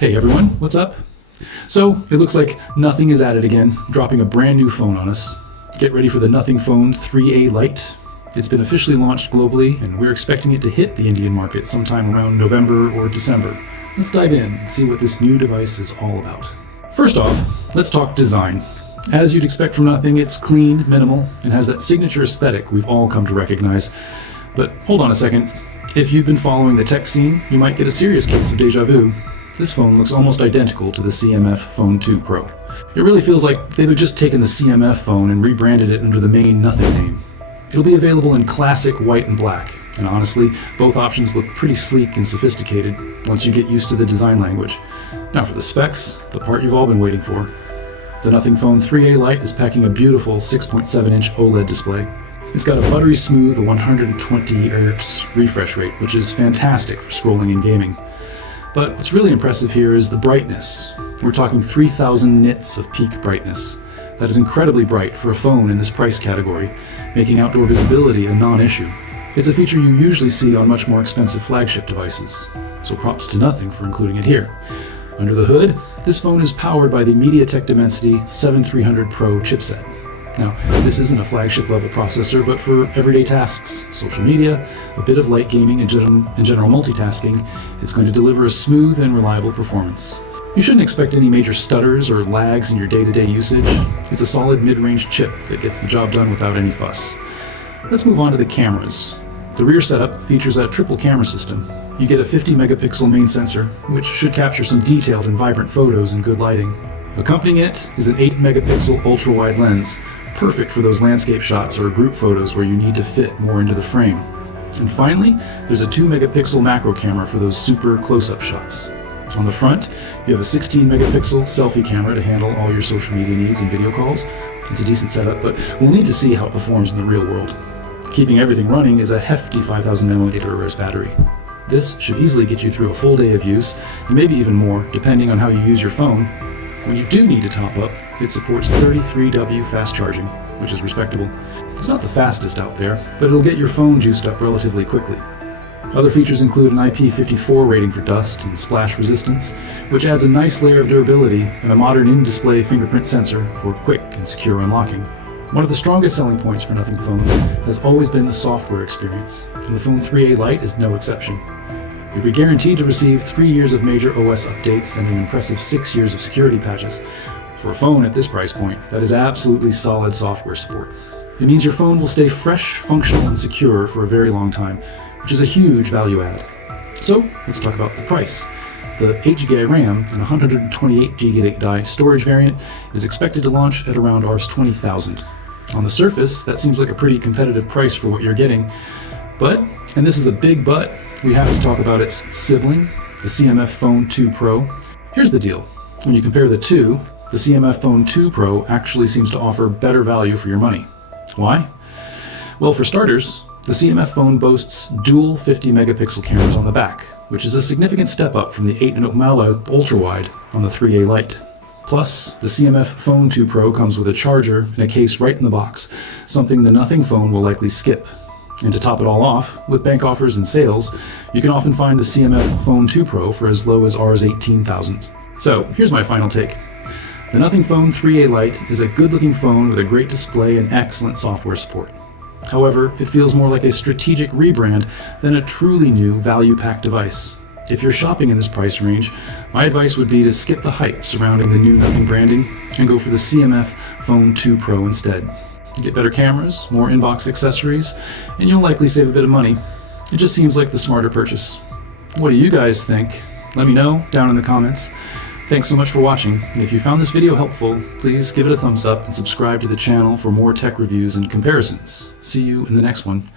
Hey everyone, what's up? So, it looks like Nothing is at it again, dropping a brand new phone on us. Get ready for the Nothing Phone 3A Lite. It's been officially launched globally, and we're expecting it to hit the Indian market sometime around November or December. Let's dive in and see what this new device is all about. First off, let's talk design. As you'd expect from Nothing, it's clean, minimal, and has that signature aesthetic we've all come to recognize. But hold on a second. If you've been following the tech scene, you might get a serious case of deja vu. This phone looks almost identical to the CMF Phone 2 Pro. It really feels like they've just taken the CMF phone and rebranded it under the main Nothing name. It'll be available in classic white and black, and honestly, both options look pretty sleek and sophisticated once you get used to the design language. Now for the specs, the part you've all been waiting for. The Nothing Phone 3A Lite is packing a beautiful 6.7-inch OLED display. It's got a buttery smooth 120 Hz refresh rate, which is fantastic for scrolling and gaming. But what's really impressive here is the brightness. We're talking 3000 nits of peak brightness. That is incredibly bright for a phone in this price category, making outdoor visibility a non-issue. It's a feature you usually see on much more expensive flagship devices, so props to Nothing for including it here. Under the hood, this phone is powered by the MediaTek Dimensity 7300 Pro chipset. Now, this isn't a flagship level processor, but for everyday tasks, social media, a bit of light gaming, and general multitasking, it's going to deliver a smooth and reliable performance. You shouldn't expect any major stutters or lags in your day-to-day usage. It's a solid mid-range chip that gets the job done without any fuss. Let's move on to the cameras. The rear setup features a triple camera system. You get a 50 megapixel main sensor, which should capture some detailed and vibrant photos in good lighting. Accompanying it is an 8 megapixel ultra-wide lens, perfect for those landscape shots or group photos where you need to fit more into the frame. And finally, there's a 2 megapixel macro camera for those super close-up shots. On the front, you have a 16 megapixel selfie camera to handle all your social media needs and video calls. It's a decent setup, but we'll need to see how it performs in the real world. Keeping everything running is a hefty 5000 mAh battery. This should easily get you through a full day of use, and maybe even more, depending on how you use your phone. When you do need to top up, it supports 33W fast charging, which is respectable. It's not the fastest out there, but it'll get your phone juiced up relatively quickly. Other features include an IP54 rating for dust and splash resistance, which adds a nice layer of durability, and a modern in-display fingerprint sensor for quick and secure unlocking. One of the strongest selling points for Nothing phones has always been the software experience, and the Phone 3A Lite is no exception. You'll be guaranteed to receive 3 years of major OS updates and an impressive 6 years of security patches. For a phone at this price point, that is absolutely solid software support. It means your phone will stay fresh, functional, and secure for a very long time, which is a huge value add. So, let's talk about the price. The 8GB RAM and 128GB storage variant is expected to launch at around Rs. 20,000. On the surface, that seems like a pretty competitive price for what you're getting. But, and this is a big but, we have to talk about its sibling, the CMF Phone 2 Pro. Here's the deal. When you compare the two, the CMF Phone 2 Pro actually seems to offer better value for your money. Why? Well, for starters, the CMF phone boasts dual 50 megapixel cameras on the back, which is a significant step up from the 8-megapixel ultra-wide on the 3A Lite. Plus, the CMF Phone 2 Pro comes with a charger and a case right in the box, something the Nothing phone will likely skip. And to top it all off, with bank offers and sales, you can often find the CMF Phone 2 Pro for as low as Rs. 18,000. So, here's my final take. The Nothing Phone 3A Lite is a good-looking phone with a great display and excellent software support. However, it feels more like a strategic rebrand than a truly new value-packed device. If you're shopping in this price range, my advice would be to skip the hype surrounding the new Nothing branding and go for the CMF Phone 2 Pro instead. You get better cameras, more inbox accessories, and you'll likely save a bit of money. It just seems like the smarter purchase. What do you guys think? Let me know down in the comments. Thanks so much for watching, and if you found this video helpful, please give it a thumbs up and subscribe to the channel for more tech reviews and comparisons. See you in the next one.